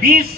20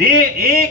1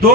2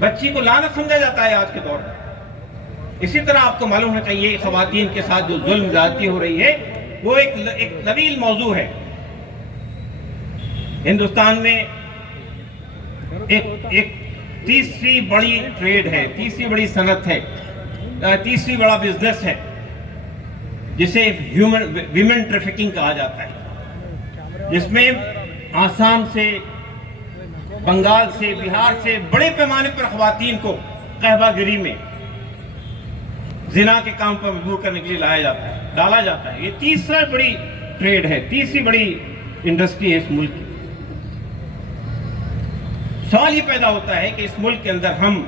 بچی کو لعنت سمجھا جاتا ہے آج کے دور میں. اسی طرح آپ کو معلوم ہونا چاہیے خواتین کے ساتھ جو ظلم زیادتی ہو رہی ہے وہ ایک طویل موضوع ہے. ہندوستان میں ایک تیسری بڑی ٹریڈ ہے, تیسری بڑی صنعت ہے, تیسری بڑا بزنس ہے جسے ویمن ٹریفکنگ کہا جاتا ہے, جس میں آسام سے, بنگال سے, بہار سے بڑے پیمانے پر خواتین کو قحبہ گری میں زنا کے کام پر مجبور کرنے کے لیے ڈالا جاتا ہے. یہ تیسرا بڑی ٹریڈ ہے, تیسری بڑی انڈسٹری ہے اس ملک کی. سوال یہ پیدا ہوتا ہے کہ اس ملک کے اندر ہم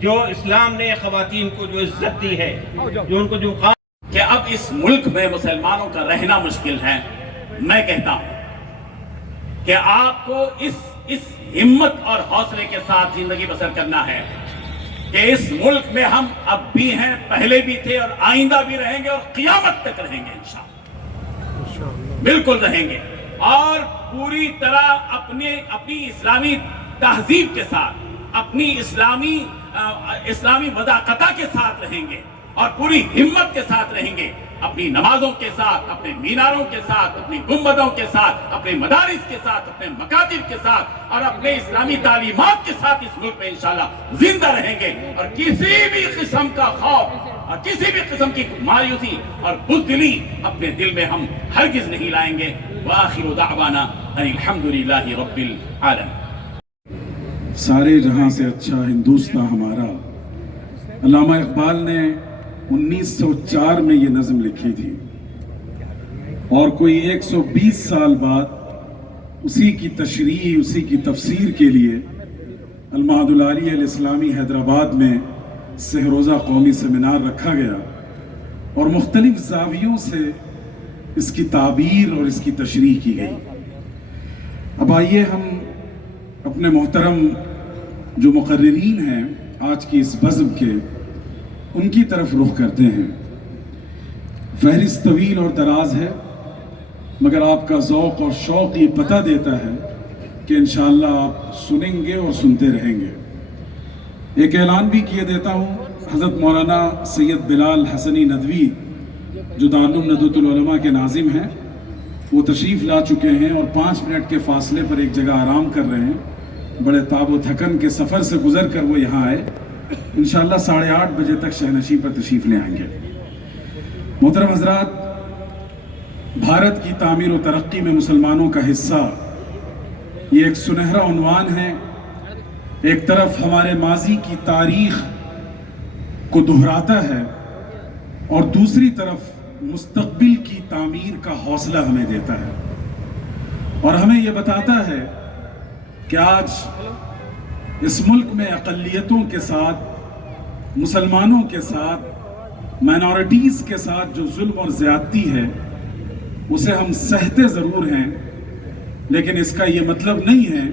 جو اسلام نے خواتین کو جو عزت دی ہے, جو ان کو جو کہ اب اس ملک میں مسلمانوں کا رہنا مشکل ہے. میں کہتا ہوں کہ آپ کو اس ہمت اور حوصلے کے ساتھ زندگی بسر کرنا ہے کہ اس ملک میں ہم اب بھی ہیں, پہلے بھی تھے اور آئندہ بھی رہیں گے اور قیامت تک رہیں گے انشاءاللہ. بالکل رہیں گے, اور پوری طرح اپنی اسلامی تہذیب کے ساتھ, اپنی اسلامی وضاقتہ کے ساتھ رہیں گے اور پوری ہمت کے ساتھ رہیں گے. اپنی نمازوں کے ساتھ, اپنے میناروں کے ساتھ, اپنی گنبدوں کے ساتھ, اپنے مدارس کے ساتھ, اپنے مکاتب کے ساتھ اور اپنے اسلامی تعلیمات کے ساتھ اس ملک میں انشاءاللہ زندہ رہیں گے. اور کسی بھی قسم کا خوف اور کسی بھی قسم کی مایوسی اور بزدلی اپنے دل میں ہم ہرگز نہیں لائیں گے. وآخر دعوانا ان الحمدللہ رب العالمین. سارے جہاں سے اچھا ہندوستان ہمارا. علامہ اقبال نے 1904 میں یہ نظم لکھی تھی اور کوئی 120 سال بعد اسی کی تشریح, اسی کی تفسیر کے لیے المعہد العالی الاسلامی حیدرآباد میں سہروزہ قومی سیمینار رکھا گیا اور مختلف زاویوں سے اس کی تعبیر اور اس کی تشریح کی گئی. اب آئیے ہم اپنے محترم جو مقررین ہیں آج کی اس بزم کے, ان کی طرف رخ کرتے ہیں. فہرست طویل اور دراز ہے مگر آپ کا ذوق اور شوق یہ پتہ دیتا ہے کہ انشاءاللہ آپ سنیں گے اور سنتے رہیں گے. ایک اعلان بھی کیے دیتا ہوں, حضرت مولانا سید بلال حسنی ندوی جو دارالعلوم ندوۃ العلماء کے ناظم ہیں وہ تشریف لا چکے ہیں اور 5 منٹ کے فاصلے پر ایک جگہ آرام کر رہے ہیں. بڑے تاب و تھکن کے سفر سے گزر کر وہ یہاں آئے. انشاءاللہ 8:30 بجے تک شہنشی پر تشریف لے آئیں گے. محترم حضرات, بھارت کی تعمیر و ترقی میں مسلمانوں کا حصہ یہ ایک سنہرا عنوان ہے. ایک طرف ہمارے ماضی کی تاریخ کو دہراتا ہے اور دوسری طرف مستقبل کی تعمیر کا حوصلہ ہمیں دیتا ہے اور ہمیں یہ بتاتا ہے کہ آج اس ملک میں اقلیتوں کے ساتھ, مسلمانوں کے ساتھ, مائنورٹیز کے ساتھ جو ظلم اور زیادتی ہے اسے ہم سہتے ضرور ہیں, لیکن اس کا یہ مطلب نہیں ہے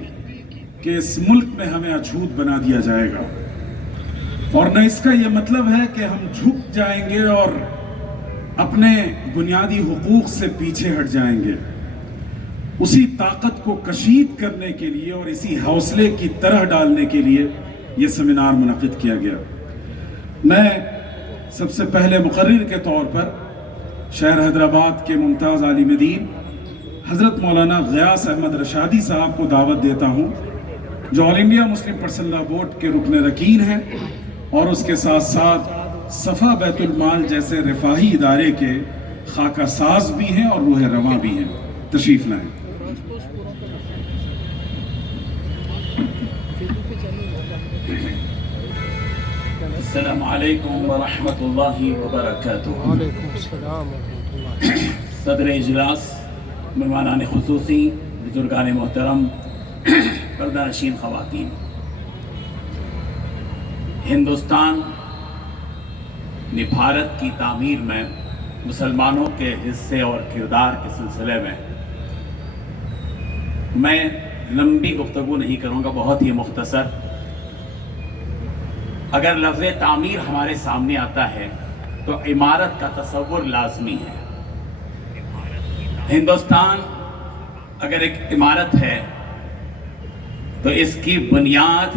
کہ اس ملک میں ہمیں اچھوت بنا دیا جائے گا, اور نہ اس کا یہ مطلب ہے کہ ہم جھک جائیں گے اور اپنے بنیادی حقوق سے پیچھے ہٹ جائیں گے. اسی طاقت کو کشید کرنے کے لیے اور اسی حوصلے کی طرح ڈالنے کے لیے یہ سیمینار منعقد کیا گیا. میں سب سے پہلے مقرر کے طور پر شہر حیدرآباد کے ممتاز عالم دین حضرت مولانا غیاث احمد رشادی صاحب کو دعوت دیتا ہوں جو آل انڈیا مسلم پرسنل لا بورڈ کے رکن رکین ہیں اور اس کے ساتھ ساتھ صفا بیت المال جیسے رفاہی ادارے کے خاکہ ساز بھی ہیں اور روح رواں بھی ہیں. تشریف لائیں. السلام علیکم ورحمۃ اللہ وبرکاتہ. صدر اجلاس, مہمانان خصوصی, بزرگان محترم, پردہ نشین خواتین, ہندوستان نے بھارت کی تعمیر میں مسلمانوں کے حصے اور کردار کے سلسلے میں لمبی گفتگو نہیں کروں گا, بہت ہی مختصر. اگر لفظ تعمیر ہمارے سامنے آتا ہے تو عمارت کا تصور لازمی ہے. ہندوستان اگر ایک عمارت ہے تو اس کی بنیاد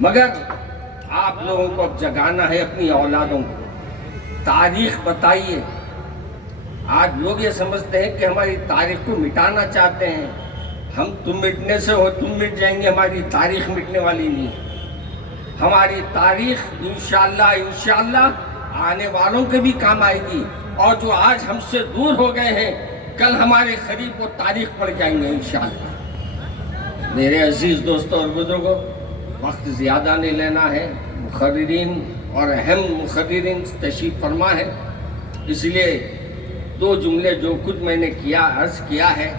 مگر آپ لوگوں کو اب جگانا ہے اپنی اولادوں کو. تاریخ بتائیے. آج لوگ یہ سمجھتے ہیں کہ ہماری تاریخ کو مٹانا چاہتے ہیں. تم مٹنے سے ہو، تم مٹ جائیں گے، ہماری تاریخ مٹنے والی نہیں ہے. ہماری تاریخ انشاءاللہ آنے والوں کے بھی کام آئے گی، اور جو آج ہم سے دور ہو گئے ہیں کل ہمارے قریب وہ تاریخ پڑھ جائیں گے انشاءاللہ. میرے عزیز دوستوں اور بزرگوں، وقت زیادہ نہیں لینا ہے. مقررین اور اہم مقررین تشریف فرما ہے، اس لیے 2 جملے جو کچھ میں نے عرض کیا ہے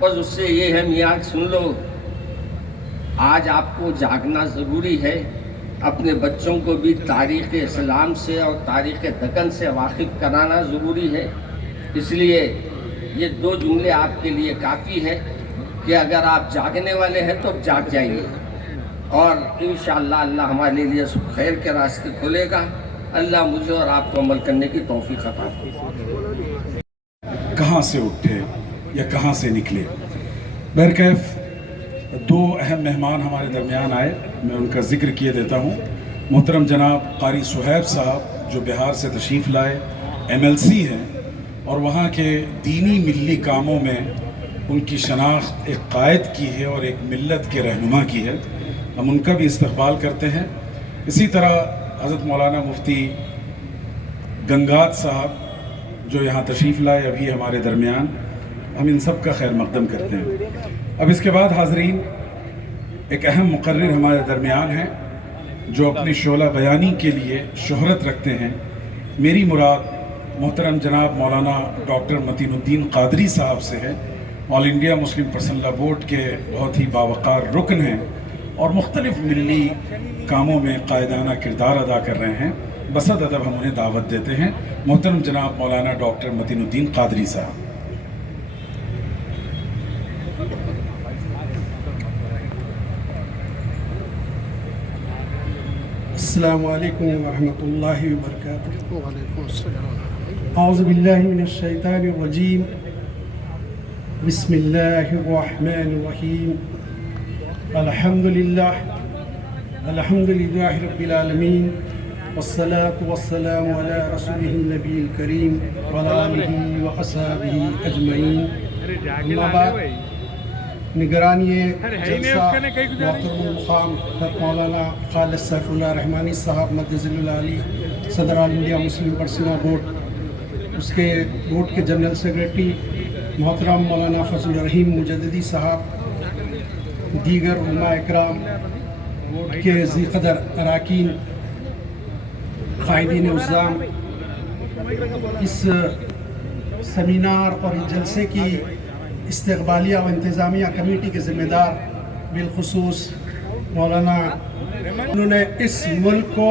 بس اس سے یہ ہے میاں سن لو. آج آپ کو جاگنا ضروری ہے. اپنے بچوں کو بھی تاریخ اسلام سے اور تاریخ دکن سے واقف کرانا ضروری ہے. اس لیے یہ 2 جملے آپ کے لیے کافی ہے کہ اگر آپ جاگنے والے ہیں تو جاگ جائیے، اور انشاءاللہ اللہ ہمارے لیے خیر کے راستے کھولے گا. اللہ مجھے اور آپ کو عمل کرنے کی توفیق عطا فرمائے. کہاں سے اٹھے یا کہاں سے نکلے. بہرکیف 2 اہم مہمان ہمارے درمیان آئے، میں ان کا ذکر کیے دیتا ہوں. محترم جناب قاری صہیب صاحب جو بہار سے تشریف لائے، MLC ہیں، اور وہاں کے دینی ملی کاموں میں ان کی شناخت ایک قائد کی ہے اور ایک ملت کے رہنما کی ہے. ہم ان کا بھی استقبال کرتے ہیں. اسی طرح حضرت مولانا مفتی گنگات صاحب جو یہاں تشریف لائے ابھی ہمارے درمیان، ہم ان سب کا خیر مقدم کرتے ہیں. اب اس کے بعد حاضرین، ایک اہم مقرر ہمارے درمیان ہیں جو اپنی شعلہ بیانی کے لیے شہرت رکھتے ہیں. میری مراد محترم جناب مولانا ڈاکٹر متین الدین قادری صاحب سے ہے. آل انڈیا مسلم پرسنل لا بورڈ کے بہت ہی باوقار رکن ہیں اور مختلف ملی کاموں میں قائدانہ کردار ادا کر رہے ہیں. بصد ادب ہم انہیں دعوت دیتے ہیں. محترم جناب مولانا ڈاکٹر متین الدین قادری صاحب. السلام علیکم ورحمۃ اللہ وبرکاتہ. اعوذ باللہ من الشیطان الرجیم. بسم اللہ الرحمن الرحیم. الحمد للہ رب العالمین، والصلاة والسلام علی رسولہ النبی الکریم وعلی آلہ وأصحابہ اجمعین. اما بعد، نگرانی جلسہ محترم المقام حضرت مولانا خالد سیف اللہ رحمانی صاحب مدظ العالی، صدر آل انڈیا مسلم پرسنل بورڈ، اس کے بورڈ کے جنرل سیکریٹری محترم مولانا فضل الرحیم مجددی صاحب، دیگر علماء اکرام، بورڈ کے ذی قدر اراکین، قائدین عظام، اس سیمینار اور اس جلسے کی استقبالیہ و انتظامیہ کمیٹی کے ذمہ دار بالخصوص مولانا، انہوں نے اس ملک کو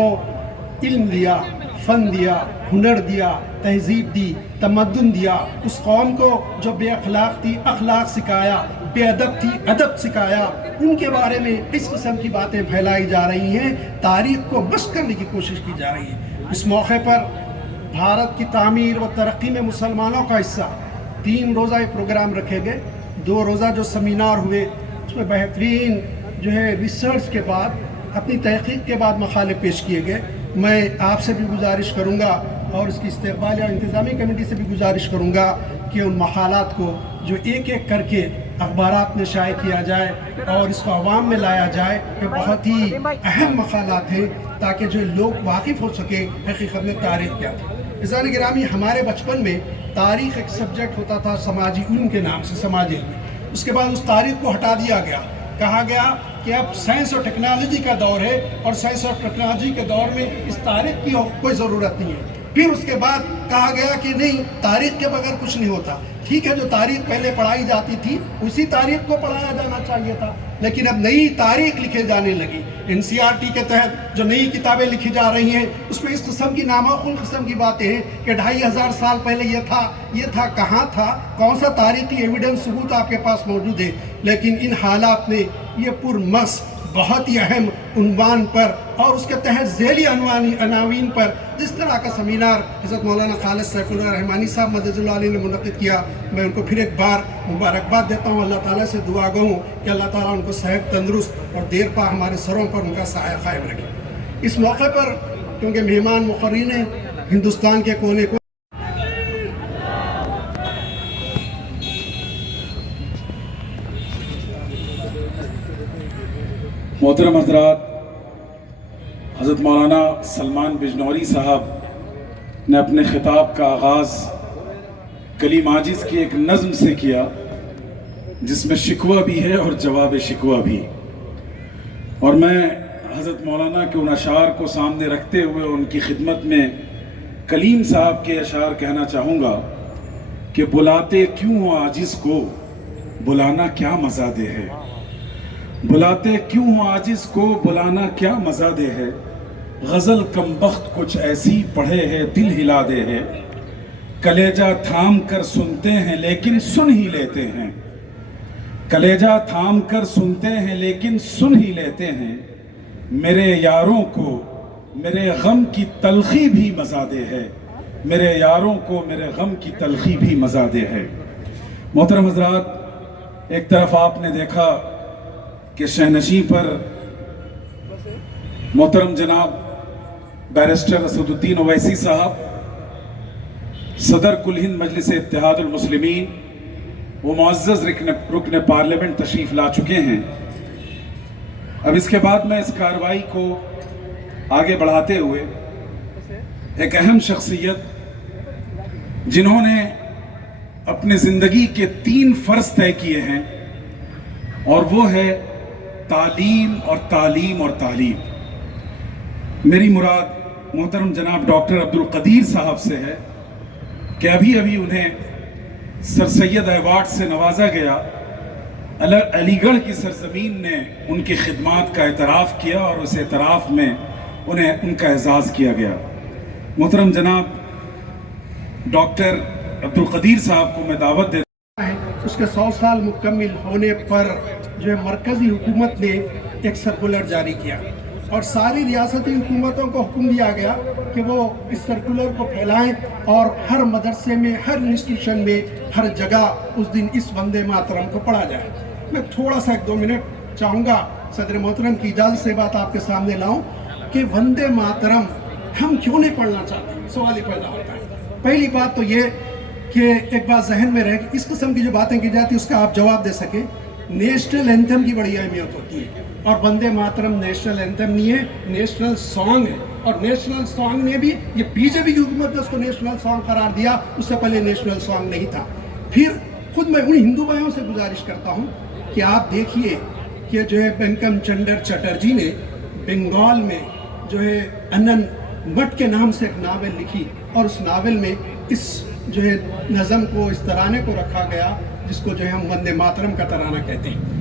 علم دیا، فن دیا، ہنر دیا، تہذیب دی، تمدن دیا. اس قوم کو جو بے اخلاق تھی اخلاق سکھایا، بے ادب تھی ادب سکھایا. ان کے بارے میں اس قسم کی باتیں پھیلائی جا رہی ہیں، تاریخ کو مشق کرنے کی کوشش کی جا رہی ہے. اس موقع پر بھارت کی تعمیر و ترقی میں مسلمانوں کا حصہ 3 روزہ پروگرام رکھے گئے. 2 روزہ جو سیمینار ہوئے اس میں بہترین جو ہے ریسرچ کے بعد، اپنی تحقیق کے بعد مقالے پیش کیے گئے. میں آپ سے بھی گزارش کروں گا اور اس کی استقبالیہ انتظامی کمیٹی سے بھی گزارش کروں گا کہ ان مقالات کو جو ایک ایک کر کے اخبارات میں شائع کیا جائے اور اس کو عوام میں لایا جائے. یہ بہت ہی اہم مقالات ہیں تاکہ جو لوگ واقف ہو سکے حقیقت میں تاریخ کیا تھی. عزیزان گرامی، ہمارے بچپن میں تاریخ ایک سبجیکٹ ہوتا تھا سماجی علم کے نام سے، سماجی علم. اس کے بعد اس تاریخ کو ہٹا دیا گیا، کہا گیا کہ اب سائنس اور ٹیکنالوجی کا دور ہے اور سائنس اور ٹیکنالوجی کے دور میں اس تاریخ کی کوئی ضرورت نہیں ہے. پھر اس کے بعد کہا گیا کہ نہیں، تاریخ کے بغیر کچھ نہیں ہوتا. ٹھیک ہے، جو تاریخ پہلے پڑھائی جاتی تھی اسی تاریخ کو پڑھایا جانا چاہیے تھا، لیکن اب نئی تاریخ لکھے جانے لگی. NCERT کے تحت جو نئی کتابیں لکھی جا رہی ہیں اس میں اس قسم کی نامعقول قسم کی باتیں ہیں کہ 2500 سال پہلے یہ تھا، کہاں تھا، کون سا تاریخی ایویڈنس ثبوت آپ کے پاس موجود ہے. لیکن ان حالات میں یہ پرمس بہت ہی اہم عنوان پر اور اس کے تحت ذیلی عناوین پر جس طرح کا سیمینار حضرت مولانا خالد سیف اللہ رحمانی صاحب مدد اللہ علیہ نے منعقد کیا، میں ان کو پھر ایک بار مبارکباد دیتا ہوں. اللہ تعالیٰ سے دعا گو ہوں کہ اللہ تعالیٰ ان کو صحت تندرست اور دیر پا ہمارے سروں پر ان کا سایہ قائم رکھے. اس موقع پر کیونکہ مہمان مقررین ہیں ہندوستان کے کونے کو محترم حضرات، حضرت مولانا سلمان بجنوری صاحب نے اپنے خطاب کا آغاز کلیم عاجز کی ایک نظم سے کیا جس میں شکوہ بھی ہے اور جواب شکوہ بھی، اور میں حضرت مولانا کے ان اشعار کو سامنے رکھتے ہوئے ان کی خدمت میں کلیم صاحب کے اشعار کہنا چاہوں گا کہ بلاتے کیوں ہو عاجز کو بلانا کیا مزہ دہ ہے، بلاتے کیوں ہو عاجز کو بلانا کیا مزہ دہ ہے، غزل کم بخت کچھ ایسی پڑھے ہے دل ہلا دے ہے، کلیجہ تھام کر سنتے ہیں لیکن سن ہی لیتے ہیں، کلیجہ تھام کر سنتے ہیں لیکن سن ہی لیتے ہیں، میرے یاروں کو میرے غم کی تلخی بھی مزہ دہ ہے، میرے یاروں کو میرے غم کی تلخی بھی مزہ دہ ہے. محترم حضرات، ایک طرف آپ نے دیکھا کہ شہنشین پر محترم جناب بیرسٹر اسد الدین اویسی صاحب صدر کل ہند مجلس اتحاد المسلمین وہ معزز رکن پارلیمنٹ تشریف لا چکے ہیں. اب اس کے بعد میں اس کارروائی کو آگے بڑھاتے ہوئے ایک اہم شخصیت جنہوں نے اپنے زندگی کے 3 فرض طے کیے ہیں اور وہ ہے تعلیم اور تعلیم اور تعلیم. میری مراد محترم جناب ڈاکٹر عبدالقدیر صاحب سے ہے کہ ابھی انہیں سر سید ایوارڈ سے نوازا گیا. علی گڑھ کی سرزمین نے ان کی خدمات کا اعتراف کیا اور اس اعتراف میں انہیں ان کا اعزاز کیا گیا. محترم جناب ڈاکٹر عبدالقدیر صاحب کو میں دعوت دیتا ہوں. اس کے 100 سال مکمل ہونے پر جو ہے مرکزی حکومت نے ایک سرکولر جاری کیا اور ساری ریاستی حکومتوں کو حکم دیا گیا کہ وہ اس سرکولر کو پھیلائیں اور ہر مدرسے میں، ہر انسٹیٹیوشن میں، ہر جگہ اس دن اس وندے ماترم کو پڑھا جائے. میں تھوڑا سا 1-2 منٹ چاہوں گا صدر محترم کی اجازت سے بات آپ کے سامنے لاؤں کہ وندے ماترم ہم کیوں نہیں پڑھنا چاہتے. سوال ہی پیدا ہوتا ہے. پہلی بات تو یہ کہ ایک بات ذہن میں رہے کہ اس قسم کی جو باتیں کی جاتی ہیں اس کا آپ جواب دے سکیں. نیشنل اینتھم کی بڑی اہمیت ہوتی ہے اور وندے ماترم نیشنل اینتھم نہیں ہے، نیشنل سانگ ہے. اور نیشنل سانگ میں بھی یہ بی جے پی کی حکومت نے اس کو نیشنل سانگ قرار دیا، اس سے پہلے نیشنل سانگ نہیں تھا. پھر خود میں ان ہندو بھائیوں سے گزارش کرتا ہوں کہ آپ دیکھیے کہ جو ہے بنکم چندر چٹرجی نے بنگال میں جو ہے انن مٹ کے نام سے ایک ناول لکھی اور اس ناول میں اس جو ہے نظم کو، اس ترانے کو رکھا گیا جس کو جو ہے ہم وندے ماترم کا ترانہ کہتے ہیں.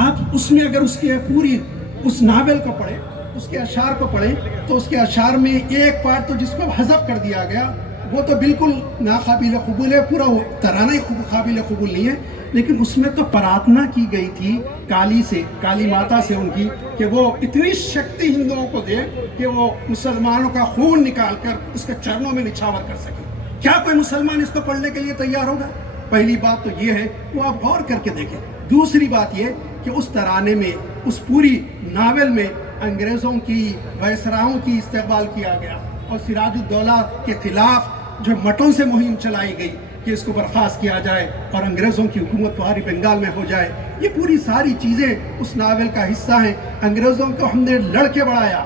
آپ اس میں اگر اس کے پوری اس ناول کو پڑھیں، اس کے اشعار کو پڑھیں تو اس کے اشعار میں ایک پارٹ تو جس کو حذف کر دیا گیا وہ تو بالکل ناقابل قبول ہے، پورا وہ ترانہ ہی قابل قبول نہیں ہے. لیکن اس میں تو پرارتھنا کی گئی تھی کالی سے، کالی ماتا سے ان کی، کہ وہ اتنی شکتی ہندوؤں کو دے کہ وہ مسلمانوں کا خون نکال کر اس کے چرنوں میں نچھاور کر سکے. کیا کوئی مسلمان اس کو پڑھنے کے لیے تیار ہوگا؟ پہلی بات تو یہ ہے، وہ آپ غور کر کے دیکھیں. دوسری بات یہ کہ اس ترانے میں، اس پوری ناول میں انگریزوں کی، وائسراؤں کی استقبال کیا گیا اور سراج الدولہ کے خلاف جو مٹوں سے مہم چلائی گئی کہ اس کو برخاست کیا جائے اور انگریزوں کی حکومت پہاڑی بنگال میں ہو جائے. یہ پوری ساری چیزیں اس ناول کا حصہ ہیں. انگریزوں کو ہم نے لڑ کے بڑھایا،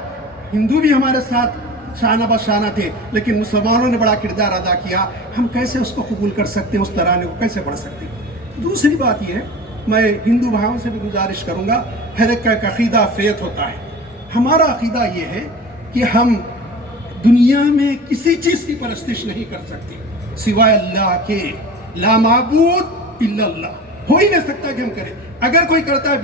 ہندو بھی ہمارے ساتھ شانہ بشانہ تھے لیکن مسلمانوں نے بڑا کردار ادا کیا. ہم کیسے اس کو قبول کر سکتے ہیں، اس ترانے کو کیسے پڑھ سکتے ہیں؟ دوسری بات یہ ہے، میں ہندو بھائیوں سے بھی گزارش کروں گا، ہر ایک کا ایک عقیدہ فیت ہوتا ہے. ہمارا عقیدہ یہ ہے کہ ہم دنیا میں کسی چیز کی پرستش نہیں کر سکتے سوائے اللہ کے. لا معبود الا اللہ. ہو ہی نہیں سکتا کہ ہم کریں. اگر کوئی کرتا ہے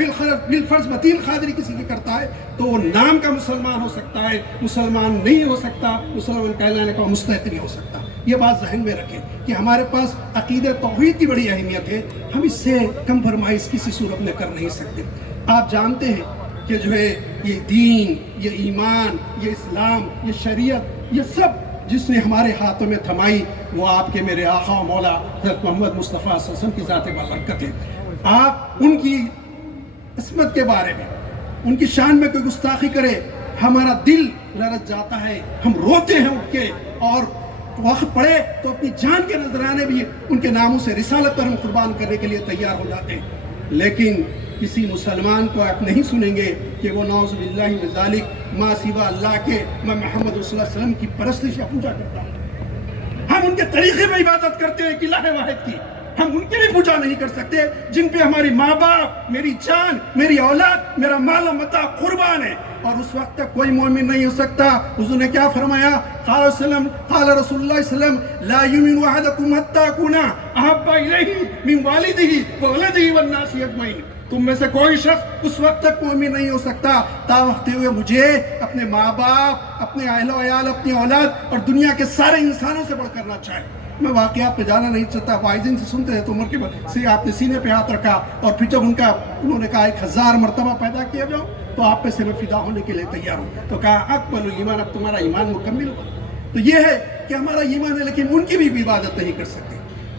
بالفرض متین قادری کسی کی کرتا ہے تو وہ نام کا مسلمان ہو سکتا ہے، مسلمان نہیں ہو سکتا، مسلمان کہلانے کا مستحق نہیں ہو سکتا. یہ بات ذہن میں رکھیں کہ ہمارے پاس عقیدہ توحید کی بڑی اہمیت ہے، ہم اس سے کمپرمائز کسی صورت میں کر نہیں سکتے. آپ جانتے ہیں کہ جو ہے یہ دین، یہ ایمان، یہ اسلام، یہ شریعت، یہ سب جس نے ہمارے ہاتھوں میں تھمائی وہ آپ کے میرے آقا و مولا حضرت محمد مصطفیٰ صلی اللہ علیہ وسلم کی ذات بابرکت ہے۔ آپ ان کی عصمت کے بارے میں، ان کی شان میں کوئی گستاخی کرے ہمارا دل لرز جاتا ہے، ہم روتے ہیں اٹھ کے، اور وقت پڑے تو اپنی جان کے نذرانے بھی ان کے ناموں سے رسالت پر ہم قربان کرنے کے لیے تیار ہو جاتے ہیں۔ لیکن کسی مسلمان کو آپ نہیں سنیں گے کہ وہ نعوذ باللہ من ذالک ما سوا اللہ کے، میں محمد رسول اللہ علیہ وسلم کی پرستش یا پوجا کرتا ہوں۔ ہم ان کے طریقے میں عبادت کرتے ہیں کہ الہ واحد کی، ہم ان کی بھی پوجا نہیں کر سکتے جن پہ ہماری ماں باپ، میری جان، میری اولاد، میرا مال و متاع قربان ہے۔ اور اس وقت تک کوئی مومن نہیں ہو سکتا۔ حضور نے کیا فرمایا؟ قال رسول اللہ صلی اللہ علیہ وسلم لا یؤمن احدکم حتی اکون احب الیہ من والدہ وولدہ والناس اجمعین۔ تم میں سے کوئی شخص اس وقت تک مومن نہیں ہو سکتا تا وقت ہوئے مجھے اپنے ماں باپ، اپنے اہل و عیال، اپنی اولاد اور دنیا کے سارے انسانوں سے بڑھ کرنا چاہے۔ میں واقعات پہ جانا نہیں چاہتا، واعظین سے سنتے ہیں تو عمر کے بعد سے آپ نے سینے پہ ہاتھ رکھا، اور پھر جب انہوں نے کہا 1000 مرتبہ پیدا کیا جاؤ تو آپ پہ سے میں فدا ہونے کے لیے تیار ہوں، تو کہا اکمل ایمان، اب تمہارا ایمان مکمل ہوا۔ تو یہ ہے کہ ہمارا ایمان ہے، لیکن ان کی بھی عبادت نہیں کر سکتے۔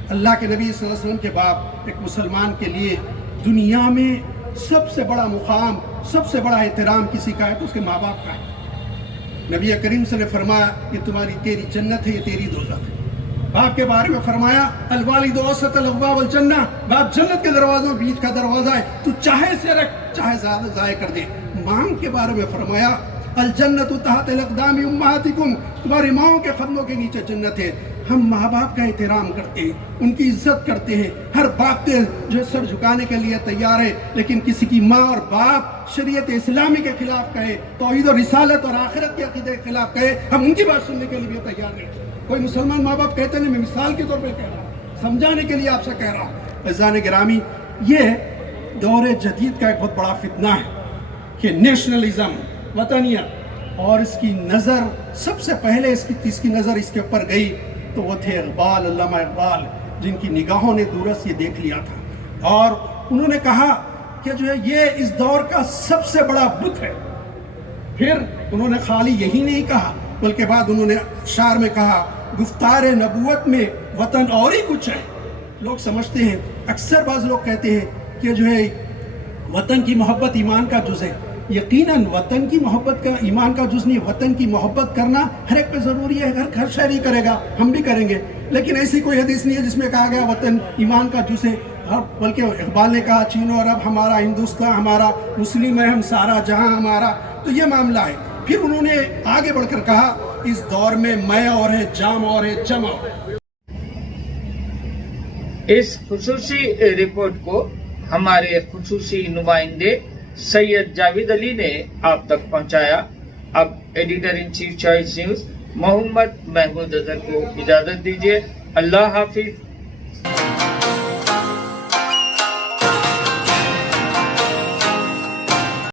اللہ کے نبی صلی اللہ علیہ وسلم کے بعد ایک مسلمان کے لیے دنیا میں سب سے بڑا مقام، سب سے بڑا احترام کسی کا ہے تو اس کے ماں باپ کا ہے۔ نبی کریم صلی اللہ علیہ وسلم نے فرمایا یہ تیری جنت ہے، یہ تیری دوزخ ہے۔ باپ کے بارے میں فرمایا الوالد اوسط الابواب الجنہ، باپ جنت کے دروازوں بیچ کا دروازہ ہے، تو چاہے سے رکھ چاہے زیادہ ضائع کر دے۔ ماں کے بارے میں فرمایا الجنت تحت الاقدام امہاتکم، تمہاری ماؤں کے قدموں کے نیچے جنت ہے۔ ہم ماں باپ کا احترام کرتے ہیں، ان کی عزت کرتے ہیں، ہر باپ کے جو سر جھکانے کے لیے تیار ہے، لیکن کسی کی ماں اور باپ شریعت اسلامی کے خلاف کہے، توحید و رسالت اور آخرت کے عقیدے کے خلاف کہے، ہم ان کی بات سننے کے لیے بھی تیار نہیں۔ کوئی مسلمان ماں باپ کہتے نہیں، میں مثال کے طور پہ کہہ رہا ہوں، سمجھانے کے لیے آپ سے کہہ رہا ہوں۔ عزیزان گرامی، یہ دور جدید کا ایک بہت بڑا فتنہ ہے کہ نیشنلزم، وطنیت، اور اس کی نظر سب سے پہلے اس کی نظر اس کے اوپر گئی تو وہ تھے اقبال، علامہ اقبال، جن کی نگاہوں نے دورس یہ دیکھ لیا تھا، اور انہوں نے کہا کہ جو ہے یہ اس دور کا سب سے بڑا بت ہے۔ پھر انہوں نے خالی یہی نہیں کہا بلکہ بعد انہوں نے شعر میں کہا گفتار نبوت میں وطن اور ہی کچھ ہے۔ لوگ سمجھتے ہیں، اکثر بعض لوگ کہتے ہیں کہ جو ہے وطن کی محبت ایمان کا جز ہے۔ یقیناً وطن کی محبت کا ایمان کا جز نہیں، وطن کی محبت کرنا ہر ایک پہ ضروری ہے، ہر شہری کرے گا، ہم بھی کریں گے، لیکن ایسی کوئی حدیث نہیں ہے جس میں کہا گیا وطن ایمان کا جز ہے۔ بلکہ اقبال نے کہا چین و عرب ہمارا، ہندوستان ہمارا، مسلم ہے ہم سارا جہاں ہمارا، تو یہ معاملہ ہے۔ پھر انہوں نے آگے بڑھ کر کہا اس دور میں میں اور ہے، جام اور ہے، جمع اور ہے۔ اس خصوصی رپورٹ کو ہمارے خصوصی نمائندے سید جاوید علی نے آپ تک پہنچایا۔ اب editor in chief choice news Muhammad Mahmood Azhar کو اجازت دیجیے۔ اللہ حافظ۔